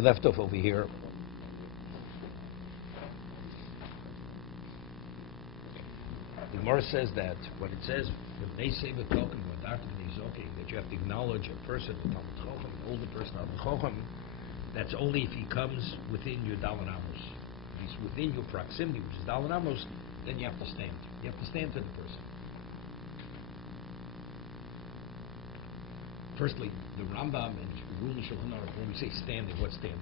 We left off over here. The Gemara says that when it says that you have to acknowledge a person, a Talmud Chacham, an older person, a Chacham, that's only if he comes within your Dalan Amos. If he's within your proximity, which is Dalan Amos, then you have to stand. You have to stand to the person. Firstly, the Rambam and Rule Shulchan Aruch, when we say standing, what's standing?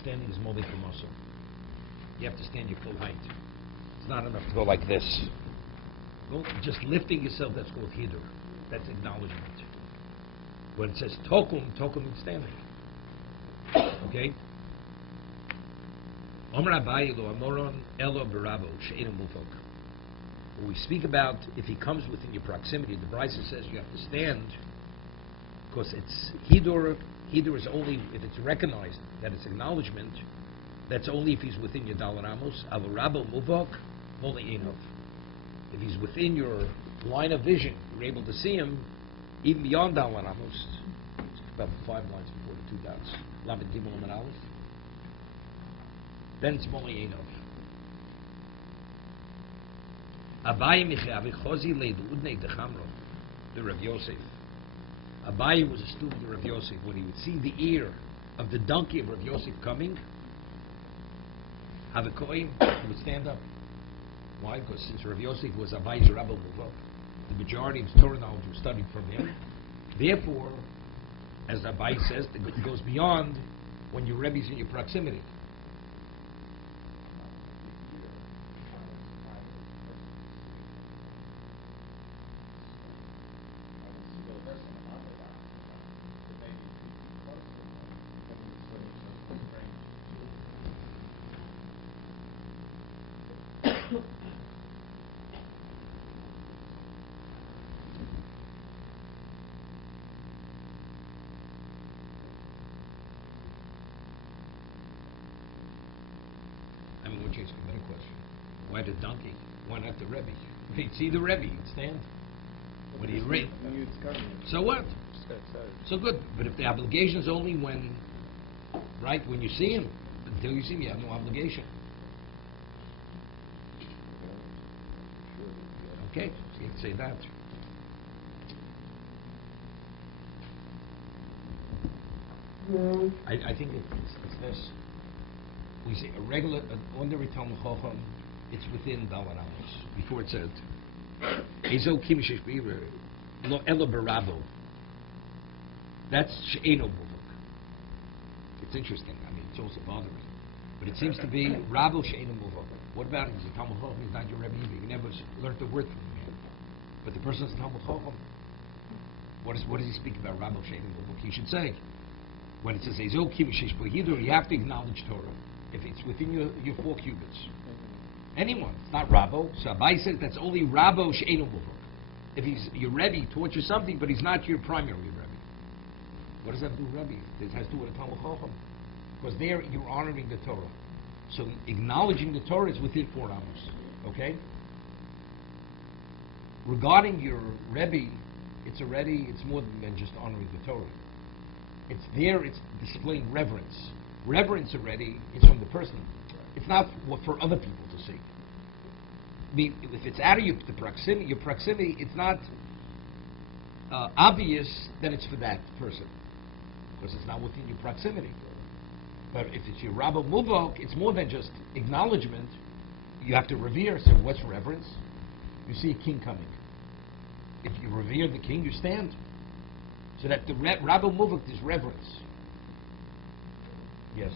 Standing is Moli Kamoso. You have to stand your full height. It's not enough to go like this. Well, just lifting yourself, that's called Hidur. That's acknowledgement. When it says Tokum, Tokum means standing. Okay? When we speak about if he comes within your proximity, the Brisa says you have to stand because it's Hidur. Hidur is only if it's recognized that it's acknowledgement. That's only if he's within your Dalan Amos. Avarabo Muvok, Moli Enov. If he's within your line of vision, you're able to see him, even beyond Dalan Amos. It's about 5 lines before the 2 dots. Lamed Gimel and Aleph. Then it's Moli Enov. Abaye Michavi Chozi Leidu Udnei Dechamro, the Rav Yosef. Abaye was a student of Rav Yosef. When he would see the ear of the donkey of Rav Yosef coming, Havikoim, he would stand up. Why? Because since Rav Yosef was Abaye's Rabbi Muvok, the majority of his Torah knowledge was studied from him. Therefore, as Abaye says, it goes beyond when your Rebbe's in your proximity. Better question. Why the donkey? Why not the Rebbe? If he'd see the Rebbe, he'd stand. When he read, so what? So good. But if the obligation is only when, right, when you see him, until you see him, you have no obligation. Okay, so you can say that. I think it's this. We say an ordinary Talmud Chacham, it's within Dalan Amos. Before it said, Ezo Kimishesh Be'ir, Lo Elo Barabo. That's She'eno Muvok. It's interesting. I mean, it's also bothering. But it seems to be Rabo She'eno Muvok. What about him? He's a Talmud Chacham. He's not your Rebbe either. You never learned the word from him. But the person's a Talmud Chacham. What does he speak about Rabo She'eno Muvok? He should say, when it says Ezo Kimishesh Be'ir, you have to acknowledge Torah. If it's within your 4 cubits. Anyone. It's not Rabbo. So Abai says that's only Rabbo She'eno Muvok. If he's your Rebbe, taught you something, but he's not your primary Rebbe. What does that do with Rebbe? It has to do with a Talmud Chacham. Because there you're honoring the Torah. So acknowledging the Torah is within 4 Amos. Okay? Regarding your Rebbe, it's more than just honoring the Torah. It's displaying reverence. Reverence already is from the person. It's not for other people to see. I mean, if it's out of your proximity, it's not obvious that it's for that person because it's not within your proximity. But if it's your Rabbi Muvok, it's more than just acknowledgement. You have to revere. So what's reverence? You see a king coming. If you revere the king, you stand. So that the Rabbi Muvok is reverence. Yes.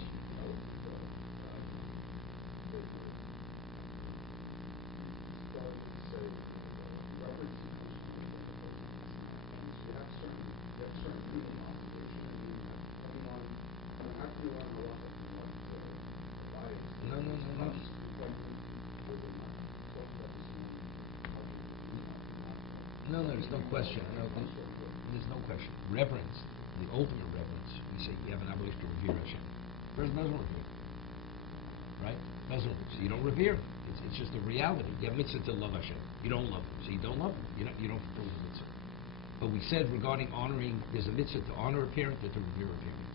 No, there's no question. There's no question. Reverence, the ultimate reverence. We say you have an obligation to revere Hashem. The person doesn't revere, right? Doesn't. So you don't revere. It's just a reality. You have mitzvah to love Hashem. You don't love him, so you don't love him. You don't fulfill the mitzvah. But we said regarding honoring, there's a mitzvah to honor a parent and to revere a parent.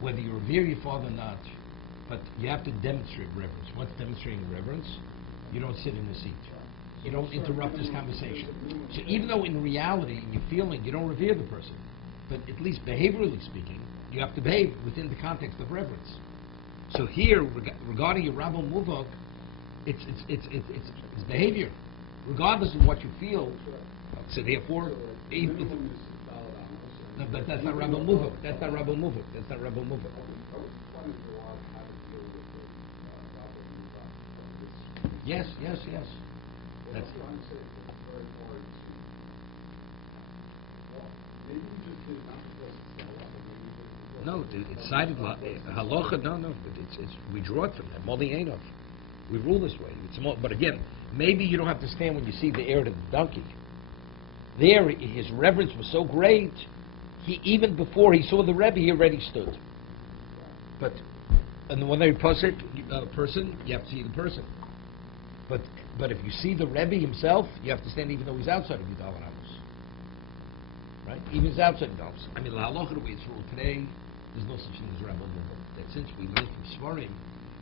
whether you revere your father or not, but you have to demonstrate reverence. What's demonstrating reverence? You don't sit in the seat. You don't interrupt his conversation. So even though in reality, in your feeling, you don't revere the person, but at least behaviorally speaking, you have to behave within the context of reverence. So here, regarding your Rabbi Muvok, it's behavior, regardless of what you feel. So therefore, even no, but that's not Rabbi Muvok. That's not Rabbi Muvok. That's not Rabbi Muvok. Yes. That's no. It's cited halacha. No. It's we draw it from that. Moli Einov. We rule this way. But again, maybe you don't have to stand when you see the heir to the donkey. There, his reverence was so great. He even before he saw the Rebbe, he already stood. But and when they person, you have to see the person. But if you see the Rebbe himself, you have to stand even though he's outside of Yudal Amos. Right? Even if he's outside of Yudal Amos. I mean, the halacha the way it's ruled today, there's no such thing as Rabbi Muvok. That since we learn from Svarim,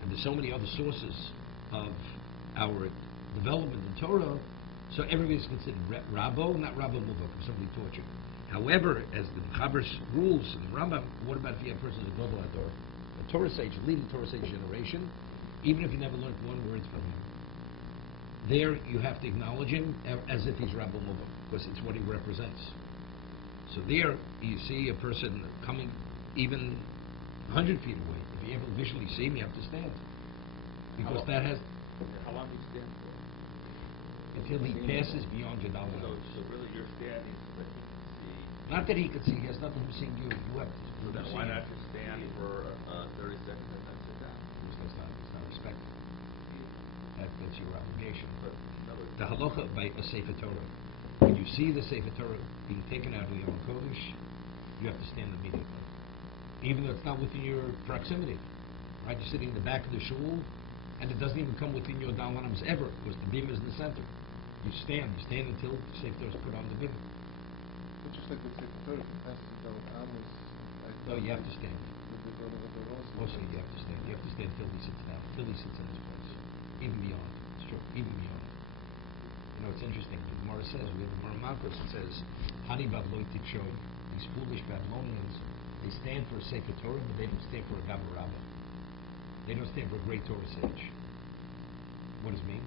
and there's so many other sources of our development in Torah, so everybody's considered Rabbo, not Rabbi Muvok, if somebody taught you. However, as the Mechaber's rules in the Rambam, what about if you have a person who's a Gadol Hador, a Torah sage, leading Torah sage generation, even if you never learned one word from him? There, you have to acknowledge him as if he's Rabbi Muvok, because it's what he represents. So there, you see a person coming even 100 feet away. If you're able to visually see him, you have to stand. Because that has... How long do you stand for? Until he passes beyond your dollar. So really you're standing so that he can see... Not that he can see, he has nothing to see you. You have to So then why not just stand for 30 seconds and then sit down? It's not respect. That's your obligation. But The halacha by a Sefer Torah. When you see the Sefer Torah being taken out of the Yom Kodesh, you have to stand immediately. Even though it's not within your proximity. Right? You're sitting in the back of the shul, and it doesn't even come within your dalanams ever, because the bim is in the center. You stand until the Sefer Torah is put on the bim. But just like the Sefer Torah, it passes down Amos. No, you have to stand. Also, you have to stand. You have to stand till he sits down, till he sits in his place. Even beyond. It's true. Even beyond. You know, it's interesting. The Gemara says, we have the Gemara Makros, it says, Hani Badloi Tikshoy, these foolish Babylonians, they stand for a Sefer Torah, but they don't stand for a Gabar Rabbah. They don't stand for a great Torah sage. What does it mean?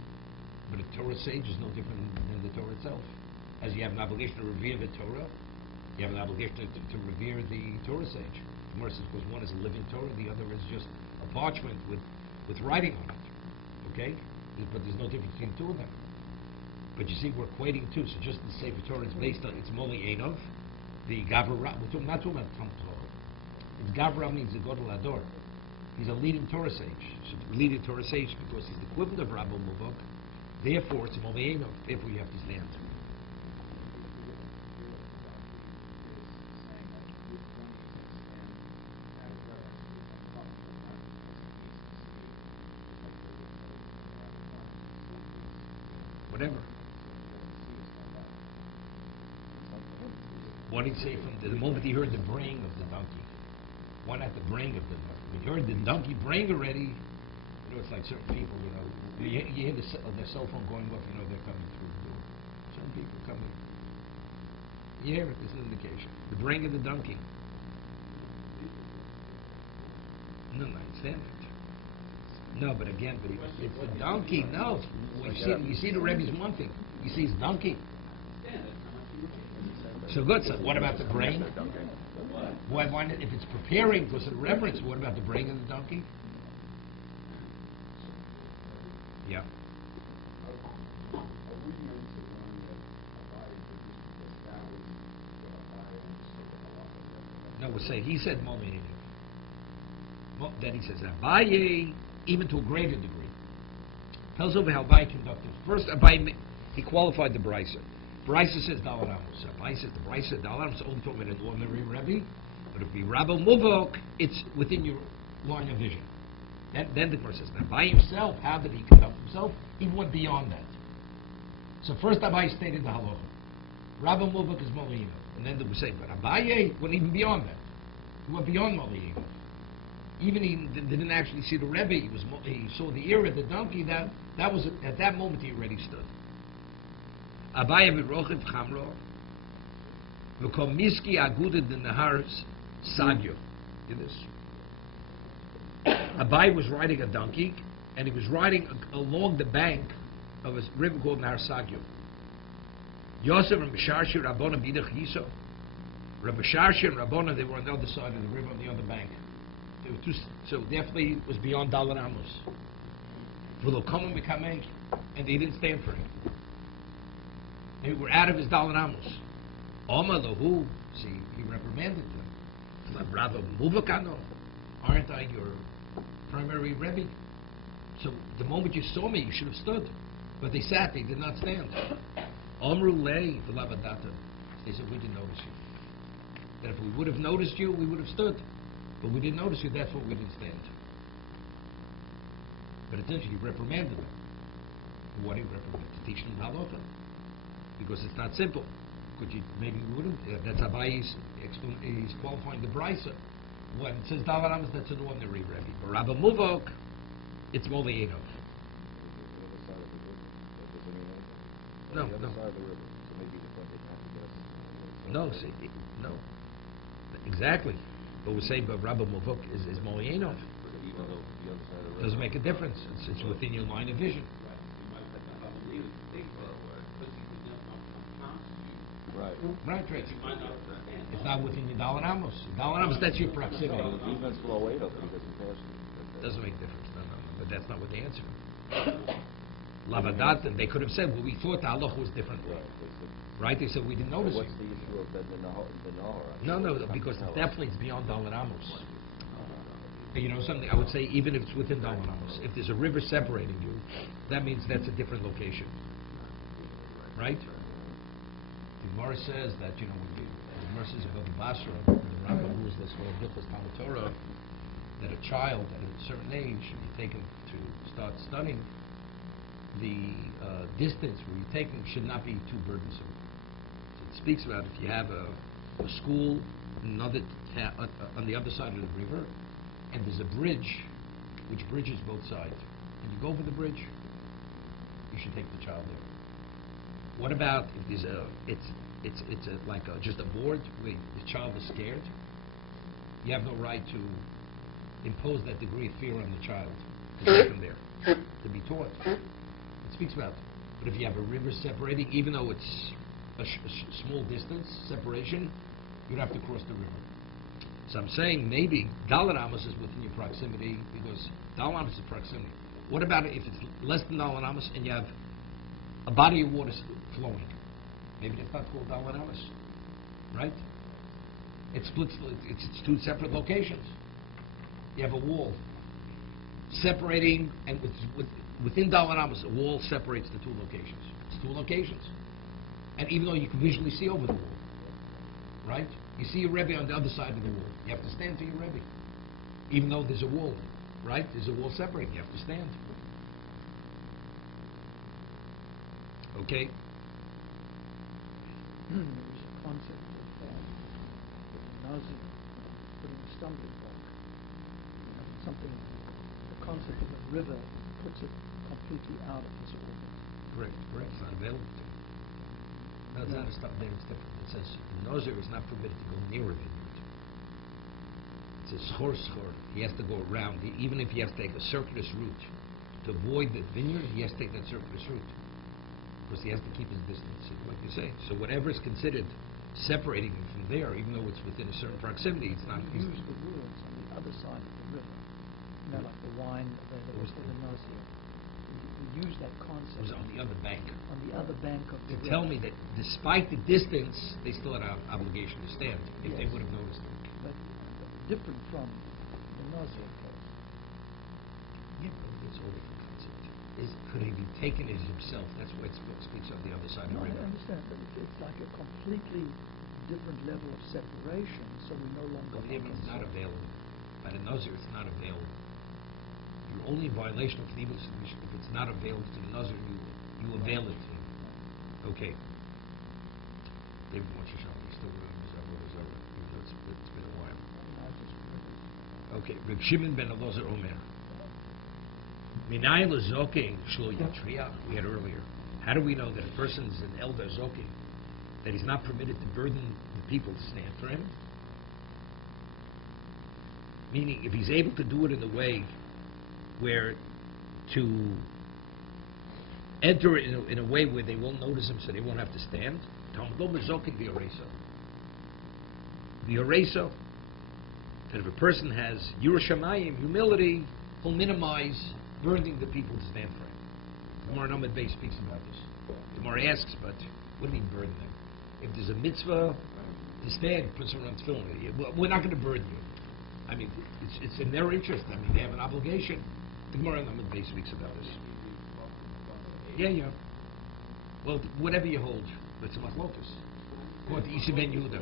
But a Torah sage is no different than the Torah itself. As you have an obligation to revere the Torah, you have an obligation to revere the Torah sage. The Gemara says, because one is a living Torah, the other is just a parchment with writing on it. Okay? But there's no difference between the two of them. But you see, we're equating two. So just the Sefer Torah is based on, it's Moli Einov. The Gavra, we're not talking about Talmud. It's Gavra means the Gadol Hador. He's a leading Torah sage. So the leading Torah sage, because he's the equivalent of Rabbi Muvok, therefore it's Moli Einov. Therefore you have to stand. Whatever. What did he say from the moment he heard the braying of the donkey? Why not the braying of the donkey? When you heard the donkey braying already, you know, it's like certain people, you know, you hear their cell phone going off, you know, they're coming through the door. Certain people coming. You hear it, it's an indication. The braying of the donkey. No, I understand it. No, but again, it's the donkey. No, you see the Rebbe's one thing. You see his donkey. So good. So what about the brain? Why not, if it's preparing because of reverence, what about the brain of the donkey? Yeah. No, we'll say he said Moli Einov. Then he says Abaye, even to a greater degree. Tells over how Abaye conducted. First, Abaye, he qualified the Brisa. Brisa says Dalad Amos. Abaye says the Brisa Dalad Amos only talking about an ordinary Rebbe. But if it be Rabbi Muvok, it's within your line of vision. Then the Gemara says, now by himself, how did he conduct himself? He went beyond that. So first Abaye stated the halacha. Rabbi Muvok is Moli Einov. And then they would say, but Abaye went even beyond that. He went beyond Moli Einov. Even he didn't actually see the Rebbe. He saw the ear of the donkey. That was at that moment he already stood. Abaya v'rochiv chamro, v'kom miski aguded the nahar sagyo. Hear this? Abai was riding a donkey, and he was riding along the bank of a river called Nahar Sagyo. Yosef and Misharshi Rabbona Bidach Yiso. Rabbi Sharshi and Rabbona, they were on the other side of the river, on the other bank. They were so definitely it was beyond Dalar Amos. V'lo Komon B'Kamei, and they didn't stand for him. They were out of his Dalar Amos. Oma Lahu, see, he reprimanded them. Bravo Muvakano, aren't I your primary Rebbe? So the moment you saw me, you should have stood. But they sat, they did not stand. Omru lei v'lavadata. They said, we didn't notice you. That if we would have noticed you, we would have stood. But we didn't notice you, that's why we didn't stand. But essentially, he reprimanded them. What he reprimanded? To teach them halacha. Because it's not simple. Could you, maybe we wouldn't. That's how he's qualifying the brisa. When it says Davar Amos, that's an ordinary Rebbe. But Rabbi Muvok, it's Molieno. No. No, see, no. Exactly. But we're saying, but Rabbi Muvok is Molieno. Doesn't make a difference. It's within your line of vision. Right. It's not within your Dalar Amos. Dalar Amos, that's your proximity. Doesn't make a difference. No. But that's not what they answered. Lavadat, and they could have said, well, we thought the halacha was different. Right? They said, we didn't notice What's it. the issue of the Nahar? No, because definitely it's beyond Dalar Amos. You know something? I would say even if it's within Dalar Amos, if there's a river separating you, that means that's a different location. Right? The Gemara says that, when the Gemara says about the Basra, the Rambam, who is this whole Hilchos Talmud Torah, that a child at a certain age should be taken to start studying, the distance where you take them should not be too burdensome. So it speaks about if you have a school on the other side of the river, and there's a bridge which bridges both sides, and you go over the bridge, you should take the child there. What about if there's just a board where the child is scared? You have no right to impose that degree of fear on the child to take him there, to be taught. It speaks about it. But if you have a river separating, even though it's a small distance separation, you'd have to cross the river. So I'm saying maybe Dalar Amos is within your proximity because Dalar Amos is proximity. What about if it's less than Dalar Amos and you have a body of water flowing? Maybe that's not called Dalar Amos, right? It's two separate locations. You have a wall separating, and within Dalar Amos, a wall separates the two locations. It's two locations. And even though you can visually see over the wall, right? You see your Rebbe on the other side of the wall. You have to stand for your Rebbe. Even though there's a wall, right? There's a wall separating. You have to stand. Okay? There was a concept of Nazi putting a stumbling block. The concept of a river puts it completely out of its orbit. Correct. It's not available to him. No, it's not a stop there. It's different. It says Nazir is not permitted to go near a vineyard. It says schor. He has to go around. Even if he has to take a circuitous route to avoid the vineyard, he has to take that circuitous route. Because he has to keep his distance, like you say. So whatever is considered separating him from there, even though it's within a certain proximity, it's not. He used the rules on the other side of the river. Like the wine available for the Nazir. We use that concept. It was on the other bank. On the other bank of the river. To tell me that despite the distance, they still had an obligation to stand if they would have noticed it. But different from the Nazir case. Yeah, but it's all different concept. Could he be taken as himself? That's why it speaks on the other side of the river. I understand, but it's like a completely different level of separation, so we no longer... It's not available. By the Nazir, it's not available. You're only in violation of the evil submission if it's not available to the Nazir, you avail it to him. Okay. David wants to show me. He's still doing this over, even though it's been a while. Okay, Reb Shimon ben Elazar Omer. Minay lezoking shlo yatriach. We had earlier. How do we know that a person is an elder zoking, that he's not permitted to burden the people to stand for him? Meaning, if he's able to do it in a way where to enter in a way where they won't notice him, so they won't have to stand. Talmud lo mezoking v'yoreso. V'yoreso. That if a person has Yerushalayim, humility, he'll minimize burdening the people to stand for him. Gemara Namad Bey speaks about this. Gemara asks, but what do you mean burden them? If there's a mitzvah to stand, put someone on tefillin, we're not going to burden you. I mean, it's in their interest. I mean, they have an obligation. The Gemara Namad Bey speaks about this. Yeah. Well, whatever you hold, it's a machlokas. According to Isi ben Yehuda,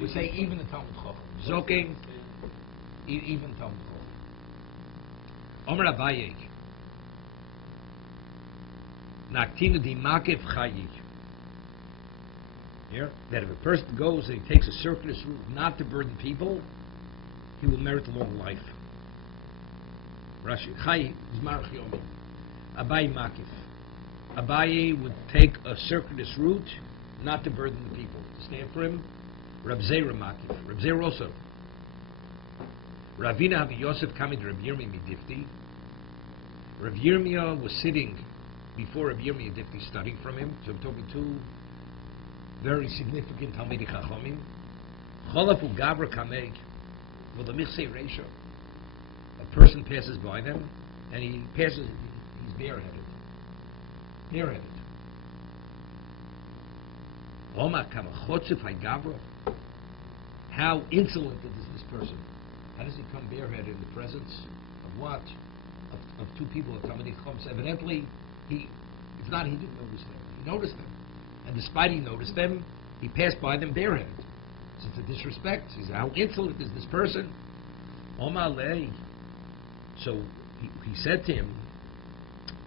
we say even the Talmud Chacham. Zoking, even Talmud Chacham. Omer Abaye. Naktina di makif chayi. Here, that if a person goes and he takes a circuitous route not to burden people, he will merit a long life. Rashi chayi is marach yomi. Abaye makif. Abaye would take a circuitous route not to burden the people. To stand for him, Rab Zera makif. Rab Zera also. Ravina Havi Yosef coming to Rab Yirmi Midifti. Rab Yirmiyah was sitting before Rab Yirmi Midifti studying from him. So we're talking two very significant Talmidei Chachamim. Cholafu Gabra Kameg. Well, the Michsei ratio. A person passes by them, and he passes, he's bareheaded. Bareheaded. Oma Kamachotzef Gabra. How insolent is this person? How does he come bareheaded in the presence of what? Of two people at Talmidei Chacham? Evidently, it's not he didn't notice them. He noticed them. And despite he noticed them, he passed by them bareheaded. So it's a disrespect. He said, how insolent is this person? Omalei. So he said to him,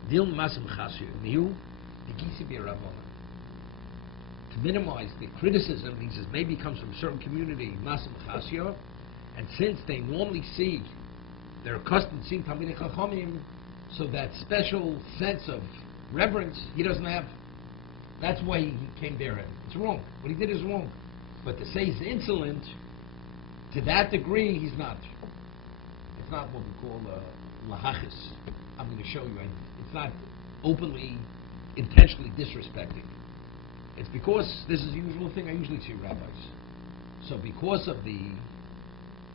Dil masim chasyu niu digisi b'Rabbanan. To minimize the criticism, he says, maybe it comes from a certain community, masim chasyu, and since they normally see, they're accustomed to seeing Talmidei Chachamim, so that special sense of reverence he doesn't have. That's why he came bareheaded. It's wrong. What he did is wrong. But to say he's insolent, to that degree, he's not. It's not what we call lahachis. I'm going to show you. It's not openly, intentionally disrespecting. It's because this is the usual thing I usually see rabbis. So because of the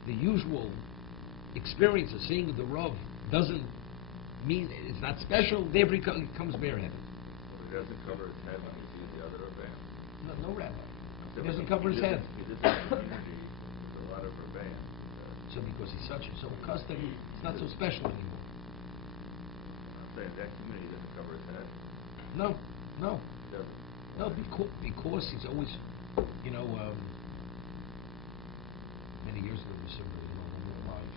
usual experience of seeing the Rav doesn't mean it's not special, therefore he comes bareheaded. He doesn't cover his head when he sees the other Rebbeim. No rabbi. He doesn't cover his head. He lives in a community with a lot of Rebbeim. So because he's so accustomed, it's not so special anymore. I'm saying that community doesn't cover his head. No. He doesn't. No, because he's always, many years ago, we said we were alive.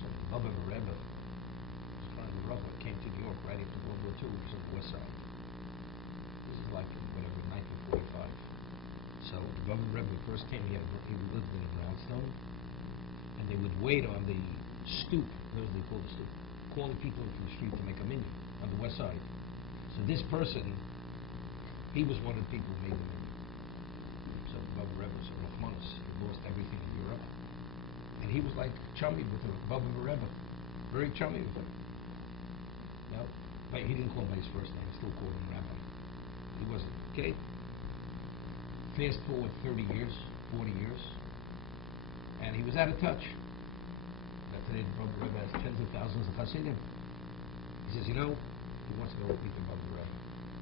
So the Baba Rebbe, the Rav came to New York right after World War II, which was on the west side. This is like, 1945. So the Baba Rebbe first came, he lived in a brownstone, and they would wait on the stoop, those they call the stoop, calling people in from the street to make a minyan on the west side. So this person, he was one of the people who made the minyan. So the Baba Rebbe was a Rahmanis, he lost everything in Europe. And he was like chummy with the Baba Rebbe, very chummy with him. No, but he didn't call him by his first name, he still called him Rabbi. He wasn't, okay? Fast forward 30 years, 40 years, and he was out of touch. Now today the Baba Rebbe has tens of thousands of Hasidim. He says, he wants to go meet the Baba Rebbe.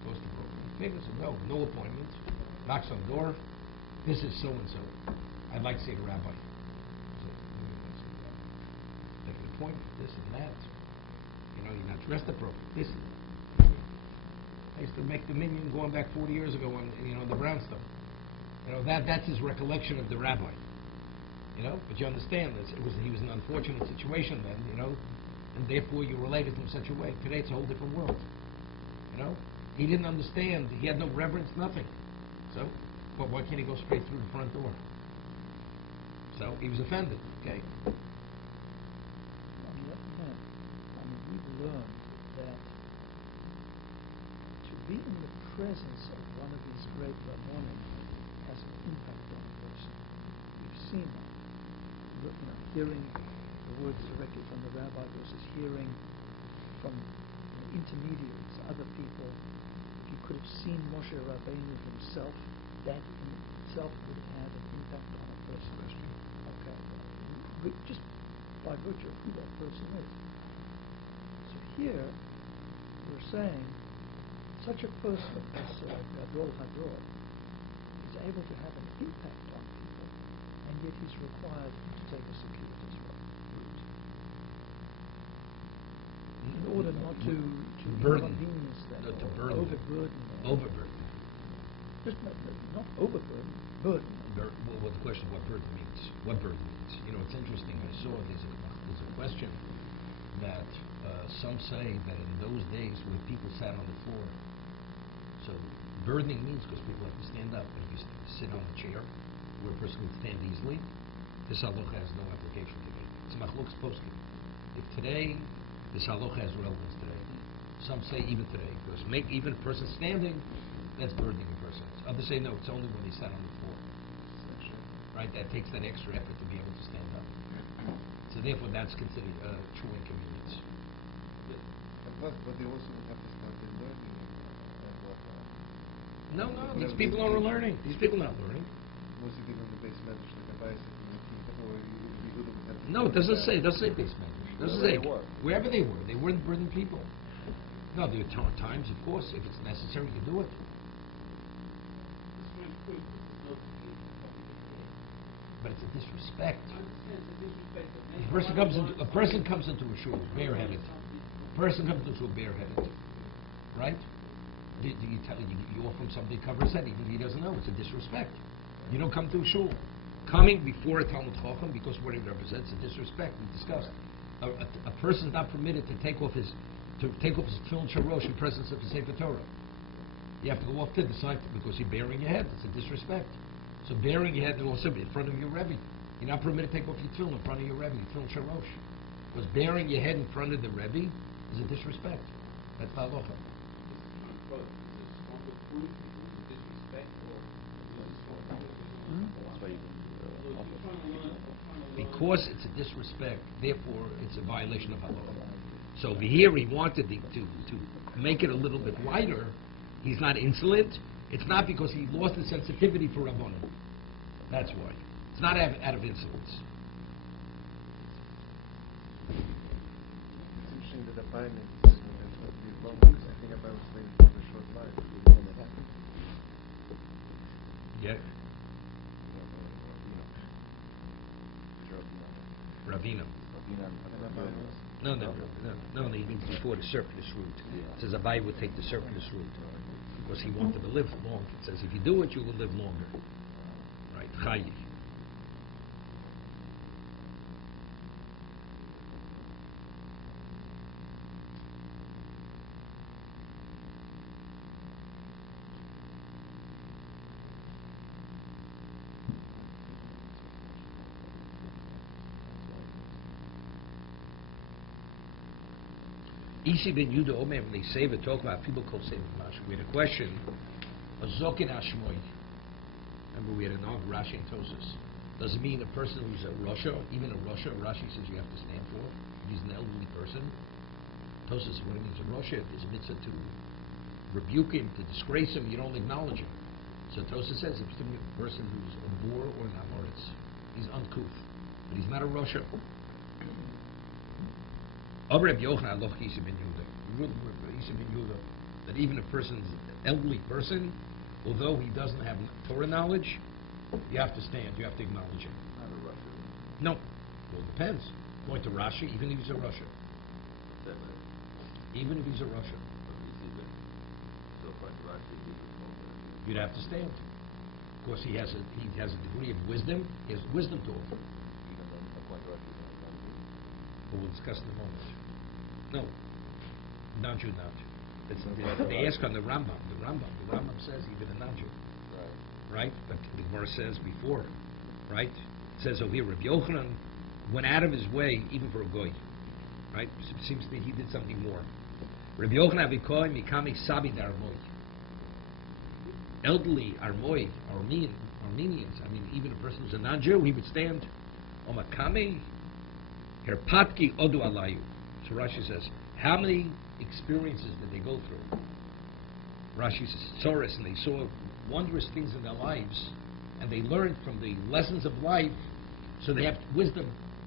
Goes to Brooklyn. Famous, no appointment. Knocks on the door. This is so-and-so. I'd like to see the rabbi. So, make an appointment, this and that. You're not dressed appropriately. This and that. I used to make the minyan going back 40 years ago on, the brownstone. That's his recollection of the rabbi. But you understand this. He was in an unfortunate situation then, and therefore you related to him in such a way. Today it's a whole different world. He didn't understand. He had no reverence, nothing. So, why can't he go straight through the front door? So he was offended. Okay. be in the presence of one of these great Rabbonim has an impact on a person. We've seen that. Hearing the words directly from the rabbi versus hearing from intermediaries, other people. If you could have seen Moshe Rabbeinu himself, that in itself would have an impact on a person. Okay. Just by virtue of who that person is. So here, we're saying such a person as Gadol Hador is able to have an impact on people, and yet he's required to take a circuitous route in order not to burden, inconvenience them, not to or burden, overburden them. overburden. Just not overburden, burden. Well, the question of what burden means. What burden means. It's interesting. I saw there's a question that some say that in those days where people sat on the floor, so burdening means because people have to stand up, and if you sit on a chair where a person can stand easily, this halacha has no application today. It's machlokes poskim. If today this halacha has relevance today, some say even today, because even a person standing, that's burdening a person. Others say no, it's only when they sat on the floor. Right? That takes that extra effort to be able to stand up. So therefore, that's considered true inconvenience. But they also would have to start their learning. No, these people aren't learning. These people are not learning. Was it even the base measures like a bicycle or you would have to No, it doesn't say base measures. It doesn't say wherever they were. They weren't burdened people. No, there are times, of course, if it's necessary, you do it. But it's a disrespect. A person comes into a shul bareheaded. Right? You offer him something to cover his head, even if he doesn't know. It's a disrespect. You don't come to a shul. Coming before a Talmud Chacham because what it represents is a disrespect. We discussed. A person is not permitted to take off his tefillin sharosh in presence of the Sefer Torah. You have to go off to the side because you're bearing your head. It's a disrespect. So bearing your head also in front of your Rebbe. You're not permitted to take off your tefillin in front of your Rebbe, tefillin sharosh. Because bearing your head in front of the Rebbe is a disrespect. That's the halacha. Because it's a disrespect, therefore it's a violation of halacha. So over here he wanted to make it a little bit wider. He's not insolent. It's not because he lost his sensitivity for Rabbanim. That's why. It's not out of insolence. It's interesting that the Bible is going to be long because I think about was living for a short life. When that happened? Yeah. Ravina. No, he means before the circuitous route. It says Abai would take the circuitous route because he wanted to live long. It says if you do it, you will live longer. Right? Chayi. Isi ben Yudah Omer, when they say it, talk about people called Sefer Mashu. We had a question. A Zokin Ashmoy. Remember, we had a Nog Rashi and Tosus. Does it mean a person who's a Rasha, even a Rasha, Rashi says you have to stand for? If he's an elderly person. Tosus, what it means, a Rasha, if there's a mitzvah to rebuke him, to disgrace him, you don't acknowledge him. So Tosus says, if it's a person who's a Moor or an Amoritz, he's uncouth. But he's not a Rasha. Rabbi Yochanan loch Isa ben Yehuda, that even a person's elderly person, although he doesn't have Torah knowledge, you have to stand, you have to acknowledge him. Not a Russian. No. Well, it depends. Going to Rashi, even if he's a Russian. Even if he's a Russian. You'd have to stand. Of course, he has a degree of wisdom. He has wisdom to offer. But we'll discuss in a moment. No, non-Jew. They ask on the Rambam. The Rambam says even a non-Jew. Right? But the Gemara says before, right? It says over here, Rabbi Yochanan went out of his way even for a goy. Right? It seems to me he did something more. Rabbi Yochanan Abikoy Mikami Sabi Darmoy. elderly Armenians. I mean, even a person who's a non-Jew, he would stand. Omakame herpatki odu alayu. So Rashi says, how many experiences did they go through? Rashi says, Tzoros, and they saw wondrous things in their lives, and they learned from the lessons of life, so they have wisdom.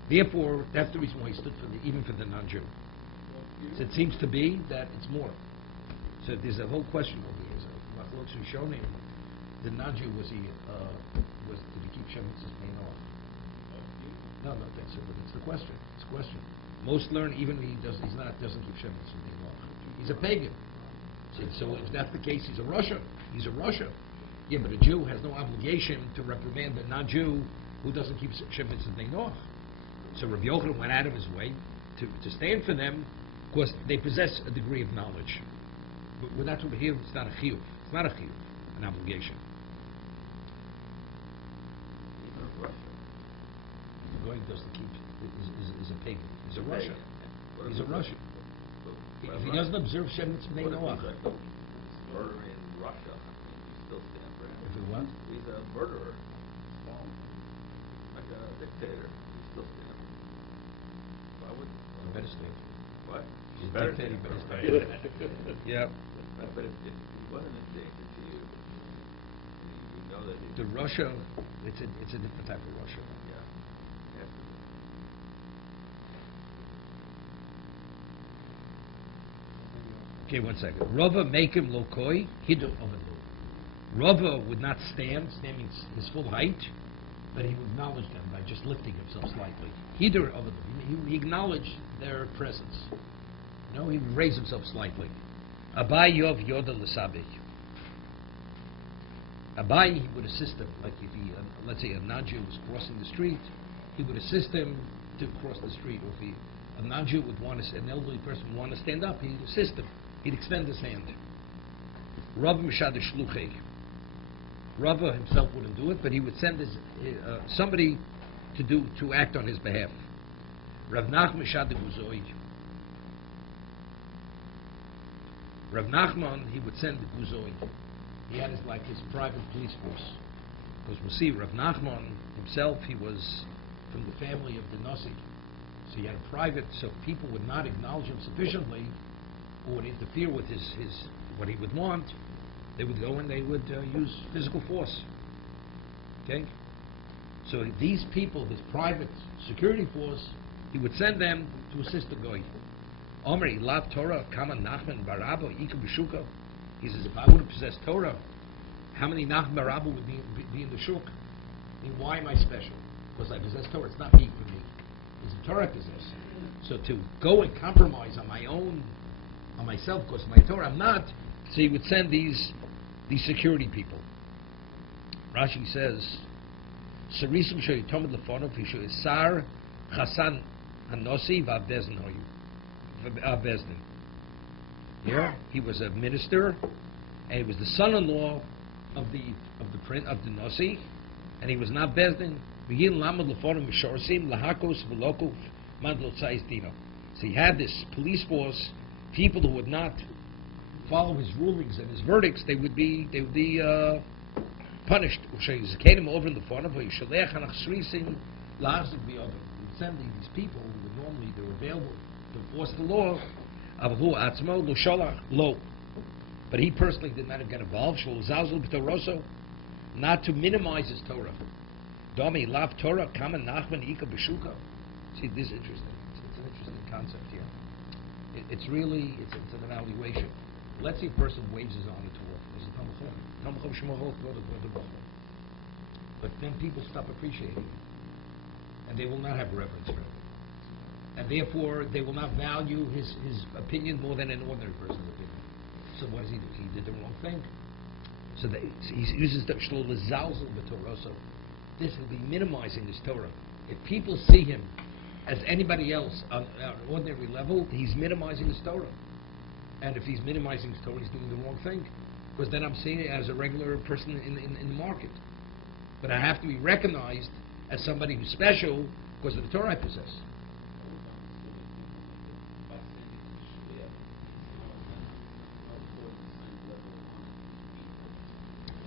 Therefore, that's the reason why he stood for even for the non-Jew. So it seems to be that it's more. So there's a whole question over here. So the non-Jew did he keep Shem Mitzvahs main off? No, that's the question. It's a question. Most learn even he doesn't keep Shem Mitzvahs main off. He's a pagan. So if that's the case, he's a Russia. He's a Russia. Yeah, but a Jew has no obligation to reprimand a non-Jew who doesn't keep Shem Mitzvahs main off. So Rabbi Yochanan went out of his way to stand for them because they possess a degree of knowledge. But we're not over here. It's not a chiyuv. It's not a chiyuv, an obligation. Even Russia. The Goy doesn't keep is a pagan. He's a Russian. He's a Russian. If he doesn't observe Shem Mitzvah Nei Noach. He's like a murderer in Russia. You still stand for him. If he what? He's a murderer. Like a dictator. You still stand. Why would You better stand. What? He's a Better dictator, stand. but stand. Yeah. But if he wasn't a dictator to you, you know that he... The Russia, it's a different type of Russia. Yeah. Has to be. Okay, one second. Rava makem lokoi hidu ovenu. Rava would not standing his full height, but he would acknowledge them by just lifting himself slightly. Hidu ovenu. He acknowledged their presence. He would raise himself slightly. Abai yov yoda l'sabi. Abai, he would assist him. Like if he, let's say a non-Jew was crossing the street, he would assist him to cross the street. Or if a non-Jew an elderly person would want to stand up, he'd assist him. He'd extend his hand. Rav Mishad Shluchei. Rava himself wouldn't do it, but he would send somebody to act on his behalf. Rav Nachman Mishad Guzoi. Rav Nachman, he would send the Guzoi. He had his private police force. Because we'll see, Rav Nachman himself, he was from the family of the Nasi. So he had a private, so people would not acknowledge him sufficiently or would interfere with his what he would want, they would go and they would use physical force. Okay? So these people, his private security force, he would send them to assist the Goy. Omri, Lav Torah, Kama Nachman Barabo, Ika B'Shuka. He says, if I wouldn't possess Torah, how many Nachman Barabo would be in the Shuk? I mean, why am I special? Because I possess Torah. It's not me for me. It's the Torah I possess. So to go and compromise on myself, because my Torah I'm not, so he would send these security people. Rashi says, Sarisim Shoyitomid Lefonov, Hishu Isar Chasan Hanosi Vavdezn Hoyu. Bezdin. Here, he was a minister, and he was the son-in-law of the Nasi, and he was not Bezdin. So he had this police force, people who would not follow his rulings and his verdicts, they would be punished. He would send these people who would normally they're available to enforce the law, but he personally did not get involved. Not to minimize his Torah. Domi lav Torah kama Nachman ika b'shuka. See, this is interesting. It's an interesting concept here. It's really it's an evaluation. Let's say a person waves his arm to war. But then people stop appreciating him, and they will not have reverence for him. And therefore, they will not value his opinion more than an ordinary person's opinion. So what does he do? He did the wrong thing. So he uses the shlol l'zalzel b'torah. So this will be minimizing his Torah. If people see him as anybody else on an ordinary level, he's minimizing his Torah. And if he's minimizing his Torah, he's doing the wrong thing. Because then I'm seeing it as a regular person in the market. But I have to be recognized as somebody who's special because of the Torah I possess.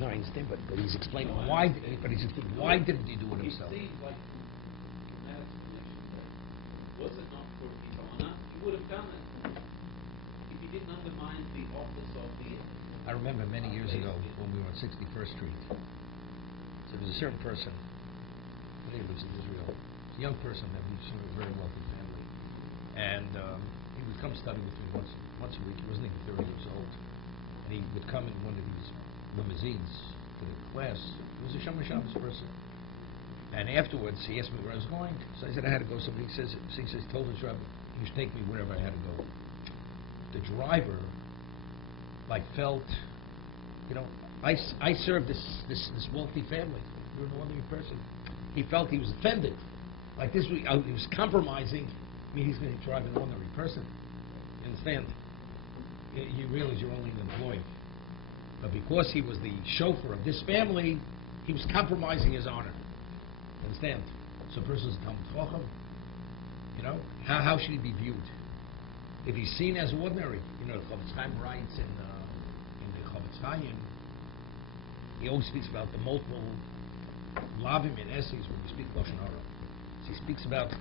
No, I understand, but he's explaining why. But he's explaining why didn't he do it himself? It seems like from that explanation that was it not for Kitana, he would have done it if he didn't undermine the office of the. I remember many years ago when we were on 61st Street. So there was a certain person. I think he lives in Israel. It's a young person that lives in a very wealthy family, and he would come study with me once a week. He wasn't even 30 years old, and he would come in one of these limousines to the class. He was a Shomer Shabbos person, and afterwards he asked me where I was going. So I said I had to go somewhere. He says told his rabbi he should take me wherever I had to go. The driver felt, I served this wealthy family. You're an ordinary person. He felt he was offended. Like this, he was compromising. I mean, he's going to drive an ordinary person. You understand? You realize you're only an employee. But because he was the chauffeur of this family, he was compromising his honor. You understand? So a person's Talmud Chacham. How should he be viewed? If he's seen as ordinary, the Chofetz Chaim writes in the Chofetz Chaim, he always speaks about the multiple lavim in essays when we speak Lashon Hara. So he speaks about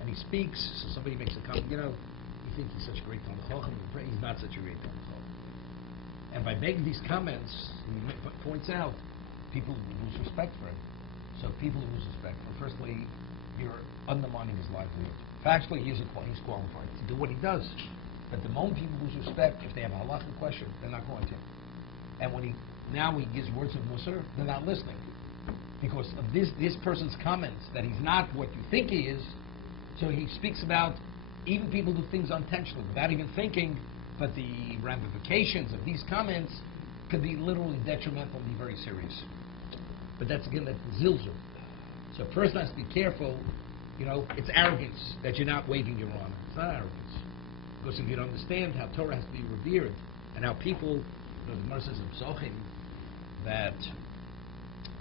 and he speaks. So somebody makes a comment. You think he's such a great Talmud Chacham. He's not such a great Talmud Chacham. And by making these comments, he points out people lose respect for him. So people lose respect for. Firstly, you're undermining his livelihood. Factually, he's qualified to do what he does. But the moment people lose respect, if they have a halakha question, they're not going to. And when he gives words of musar, they're not listening. Because of this person's comments that he's not what you think he is. So he speaks about even people do things unintentionally without even thinking, but the ramifications of these comments could be literally detrimental and be very serious. But that's again that zilzul. So a person has to be careful. It's arrogance that you're not waving your honor. It's not arrogance. Because if you don't understand how Torah has to be revered and how people, the Gemara says in Psochim that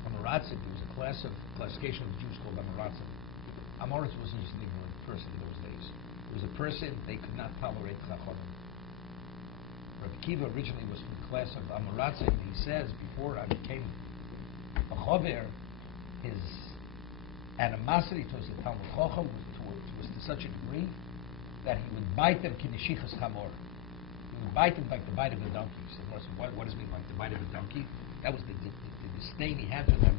Amoratzim, there was a classification of the Jews called Amoratzim. Amoritz wasn't just an ignorant person in those days. It was a person they could not tolerate Chachamim. Rabbi Kiva originally was from the class of Amoratzim. He says before I became a Chover, his animosity towards the Talmud Chacham was to such a degree that he would bite them kineshichas chamor. He would bite them like the bite of a donkey. So what does it mean like the bite of a donkey? That was the disdain he had for them.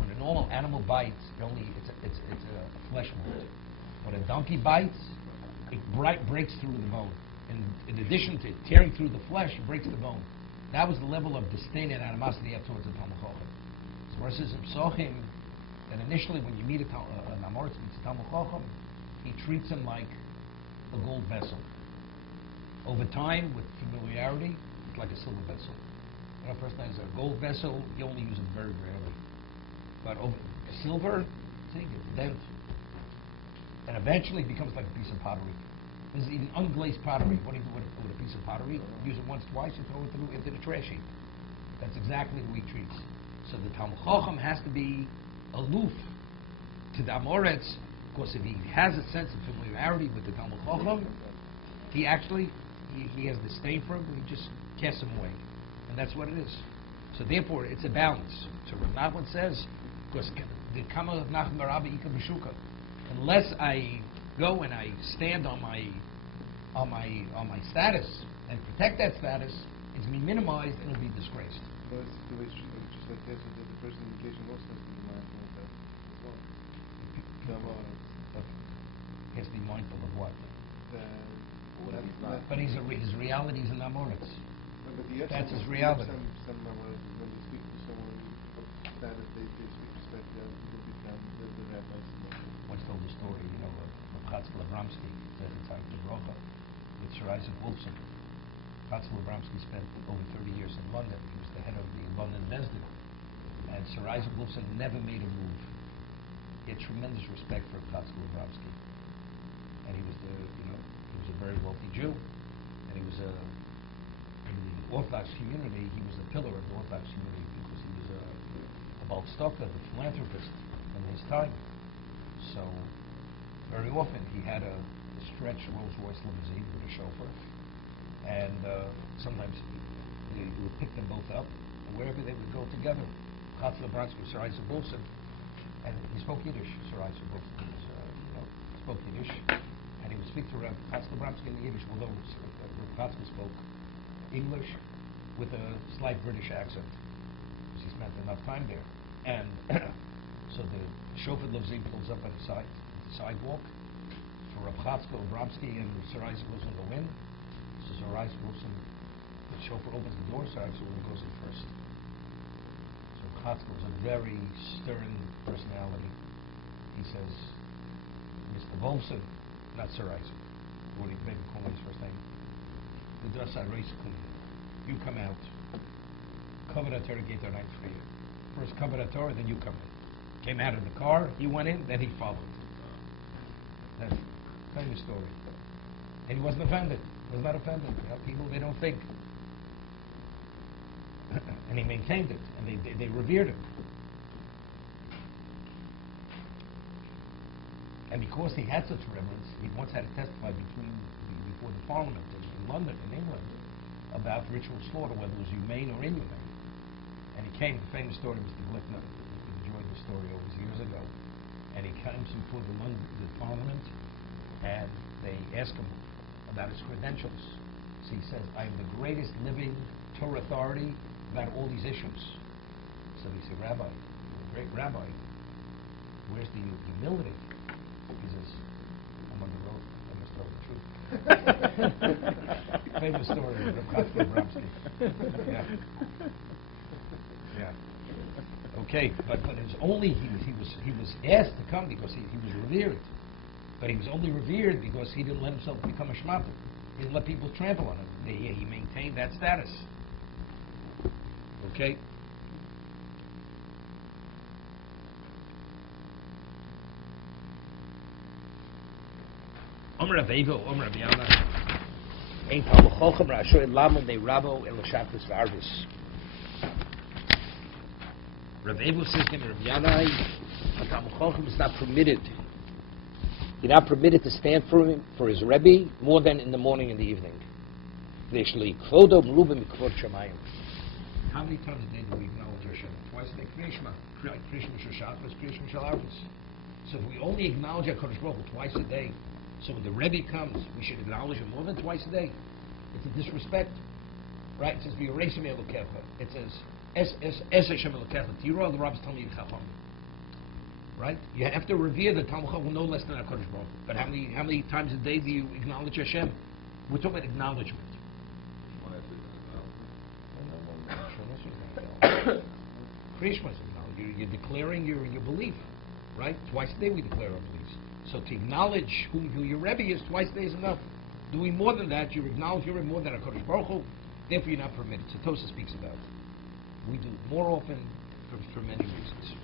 When a normal animal bites, it's a flesh wound. When a donkey bites, it breaks through the bone. And in addition to tearing through the flesh, it breaks the bone. That was the level of disdain and animosity he had towards the Talmud Chacham. So where it says in Psochim that initially when you meet an Amoritz meets a Talmud Chacham, he treats him like a gold vessel. Over time, with familiarity, it's like a silver vessel. A person has a gold vessel, you only use it very rarely. But over silver, see, it gets dent. And eventually it becomes like a piece of pottery. This is even unglazed pottery. What do you do with a piece of pottery? You use it once, twice, you throw it into the trash heap. That's exactly who he treats. So the Talmud Chacham has to be aloof to the Amoritz, because if he has a sense of familiarity with the Talmud Chacham, he has disdain for him, and he just casts him away. And that's what it is. So therefore, it's a balance. So Rav Nachman says, because the Kama of Nachman Rabbi Ika B'Shuka, unless I go and I stand on my status and protect that status, it's going to be minimized and it'll be disgraced. But it's the way it's just like that, so that the person in education also has to be mindful of that as well. He has to be mindful of what? But his reality is an Amoritz. That's his reality. Some when they speak to someone that they speak respect, they become the rabbis. Once told the story, of Chatzkel Abramsky, with Sir Isaac Wolfson. Chatzkel Abramsky spent over 30 years in London. He was the head of the London Besdin. And Sir Isaac Wolfson never made a move. He had tremendous respect for Chatzkel Abramsky. And he was a very wealthy Jew. And he was in the Orthodox community, he was a pillar of the Orthodox community because he was a Balstoker, the philanthropist in his time. So very often he had a stretch Rolls Royce limousine with a chauffeur, and sometimes he would pick them both up, and wherever they would go together. Chatzler Bransky, Sir Isaac Wilson, and he spoke Yiddish. Sir Isaac Wilson spoke Yiddish, and he would speak to Chatzler Bransky in Yiddish, although Bransky spoke English with a slight British accent, because he spent enough time there. And so the chauffeur limousine pulls up at the sidewalk for Reb Chatzkel, Abramsky, and Sir Isaac Wilson to win. So Sir Isaac Wilson, the chauffeur opens the door, Sir Isaac Wilson goes in first. So Chatzkel is a very stern personality. He says, Mr. Wilson, not Sir Isaac, what he maybe call him his first name, the Dasa Reiskum, you come out, commentator gate our night for you. First commentator, then you come in. Came out of the car, he went in, then he followed. That's a famous story. And he wasn't offended. He was not offended. You know, people, they don't think. And he maintained it, and they revered him. And because he had such reverence, he once had to testify before the Parliament in London, in England, about ritual slaughter, whether it was humane or inhumane. And he came, the famous story, Mr. Glickner, he enjoyed the story over years ago, and he comes before the Parliament, and they ask him about his credentials. So he says, I am the greatest living Torah authority about all these issues. So they say, Rabbi, you're a great rabbi. Where's the humility? He says, I'm on the road. I must tell the truth. Famous story of Reb Chatzkel Abramsky. Yeah. Yeah. Okay, but it was only he was asked to come because he was revered. But he was only revered because he didn't let himself become a shmata. He didn't let people trample on him. He maintained that status. Okay? Omer Avevo, Omer Aviana. Ein Talmud Chochem Ra'ashoy Lamon De Rabo El Shachris V'Arvis. Rav Avevo says to him, Rav Yanai, a Talmud Chochem is not permitted. You're not permitted to stand for his Rebbe more than in the morning and the evening. How many times a day do we acknowledge Hashem? Twice a day. Kriyashma. Kriyashma Shashachris, Kriyashma Shalarvis. So if we only acknowledge HaKadosh Baruch Hu twice a day, so when the Rebbe comes, we should acknowledge him more than twice a day. It's a disrespect. Right? It says, V'yoresim Elokecha. It says, Es Hashem Elokecha. Tira, the rabbis tell me Chacham. Right? You have to revere the Talmud Chacham no less than HaKadosh Baruch Hu. But how many times a day do you acknowledge Hashem? We're talking about acknowledgement. Krishma is acknowledged. You're declaring your belief. Right? Twice a day we declare our beliefs. So to acknowledge who your Rebbe is twice a day is enough. Doing more than that, you acknowledge your Rebbe more than HaKadosh Baruch Hu, therefore you're not permitted. So Tosa speaks about it. We do it more often for many reasons.